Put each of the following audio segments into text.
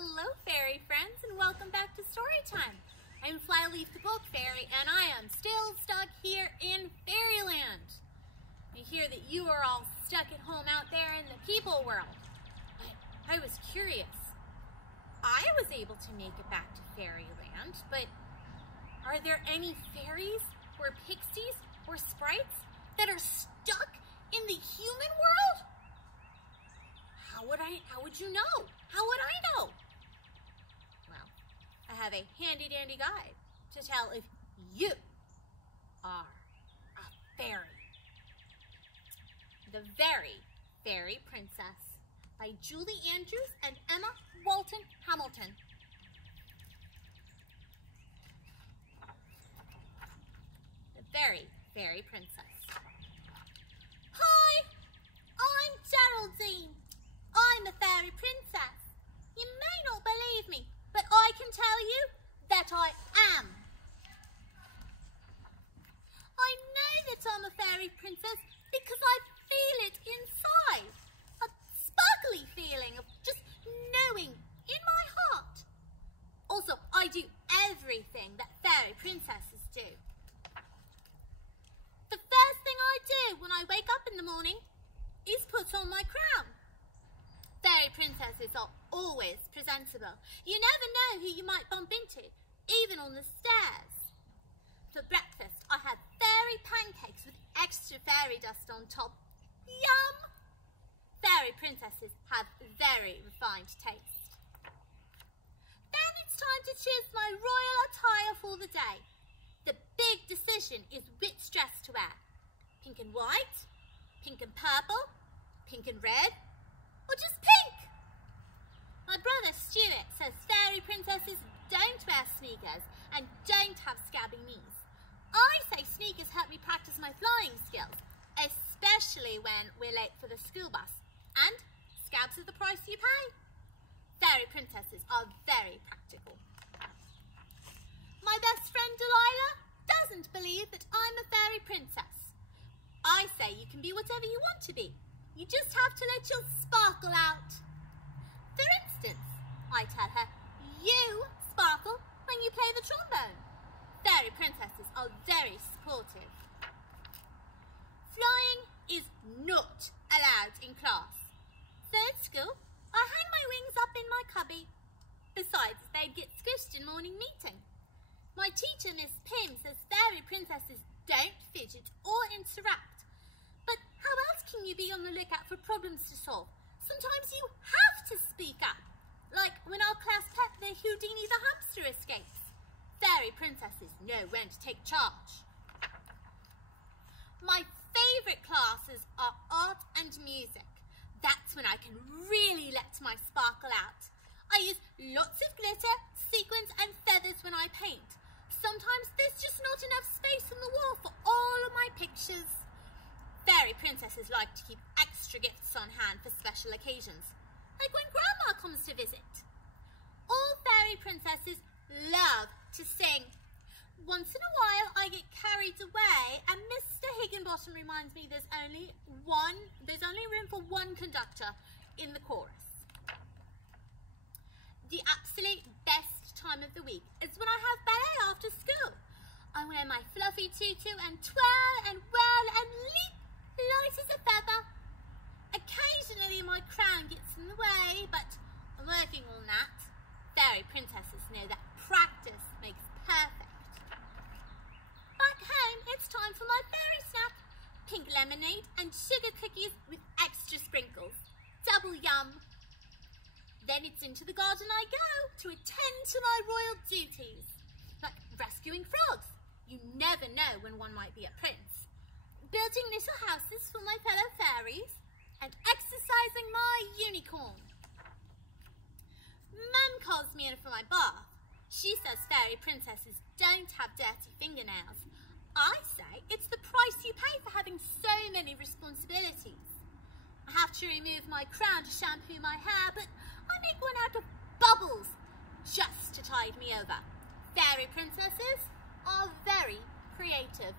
Hello, fairy friends, and welcome back to Storytime. I'm Flyleaf the Book Fairy, and I am still stuck here in Fairyland. I hear that you are all stuck at home out there in the people world. I was curious. I was able to make it back to Fairyland, but are there any fairies or pixies or sprites that are stuck in the human world? How would you know? How would I know? Well, I have a handy-dandy guide to tell if you are a fairy. The Very Fairy Princess by Julie Andrews and Emma Walton Hamilton. The Very Fairy Princess. Hi, I'm Geraldine. I'm a fairy princess. You may not believe me, but I can tell you that I am. I know that I'm a fairy princess because I feel it inside. A sparkly feeling of just knowing in my heart. Also, I do everything that fairy princesses do. The first thing I do when I wake up in the morning is put on my crown. Fairy princesses are always presentable. You never know who you might bump into, even on the stairs. For breakfast, I had fairy pancakes with extra fairy dust on top. Yum! Fairy princesses have very refined taste. Then it's time to choose my royal attire for the day. The big decision is which dress to wear. Pink and white, pink and purple, pink and red, or just pink. My brother Stuart says fairy princesses don't wear sneakers and don't have scabby knees. I say sneakers help me practice my flying skills, especially when we're late for the school bus. And scabs are the price you pay. Fairy princesses are very practical. My best friend Delilah doesn't believe that I'm a fairy princess. I say you can be whatever you want to be. You just have to let your sparkle out. For instance, I tell her, you sparkle when you play the trombone. Fairy princesses are very supportive. Flying is not allowed in class. So at school, I hang my wings up in my cubby. Besides, they'd get squished in morning meeting. My teacher, Miss Pym, says fairy princesses don't fidget or interrupt. But how else can you be on the lookout for problems to solve? Sometimes you have to speak up, like when our class pet, the Houdini the hamster, escapes. Fairy princesses know when to take charge. My favourite classes are art and music. That's when I can really let my sparkle out. I use lots of glitter, sequins and feathers when I paint. Sometimes there's just not enough space on the wall for all of my pictures. Fairy princesses like to keep extra gifts on hand for special occasions, like when Grandma comes to visit. All fairy princesses love to sing. Once in a while I get carried away and Mr. Higginbottom reminds me there's only room for one conductor in the chorus. The absolute best time of the week is when I have ballet after school. I wear my fluffy tutu and twirl and whirl and leap light as a feather. Occasionally my crown gets in the way, but I'm working on that. Fairy princesses know that practice makes perfect. Back home, it's time for my fairy snack. Pink lemonade and sugar cookies with extra sprinkles. Double yum. Then it's into the garden I go to attend to my royal duties, like rescuing frogs. You never know when one might be a prince. Building little houses for my fellow fairies, and exercising my unicorn. Mum calls me in for my bath. She says fairy princesses don't have dirty fingernails. I say it's the price you pay for having so many responsibilities. I have to remove my crown to shampoo my hair, but I make one out of bubbles just to tide me over. Fairy princesses are very creative.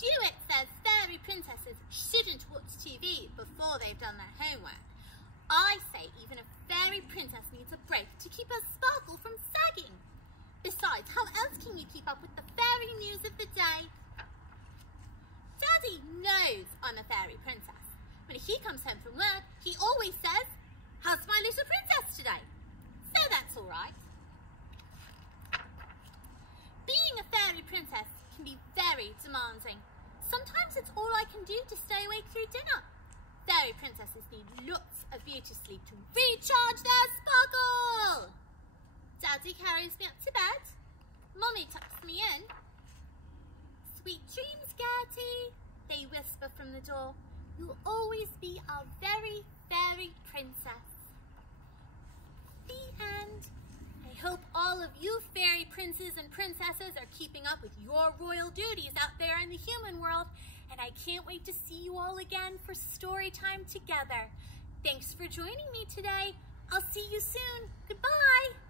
Stuart says fairy princesses shouldn't watch TV they've done their homework. I say even a fairy princess needs a break to keep her sparkle from sagging. Besides, how else can you keep up with the fairy news of the day? Daddy knows I'm a fairy princess. When he comes home from work, he always says, "How's my little princess today?" So that's all right. Being a fairy princess can be very demanding. Sometimes it's all I can do to stay awake through dinner. Fairy princesses need lots of beauty sleep to recharge their sparkle. Daddy carries me up to bed. Mommy tucks me in. "Sweet dreams, Gertie," they whisper from the door. "You'll always be our very fairy princess." The end. I hope all of you fairy princes and princesses are keeping up with your royal duties out there in the human world, and I can't wait to see you all again for story time together. Thanks for joining me today. I'll see you soon. Goodbye.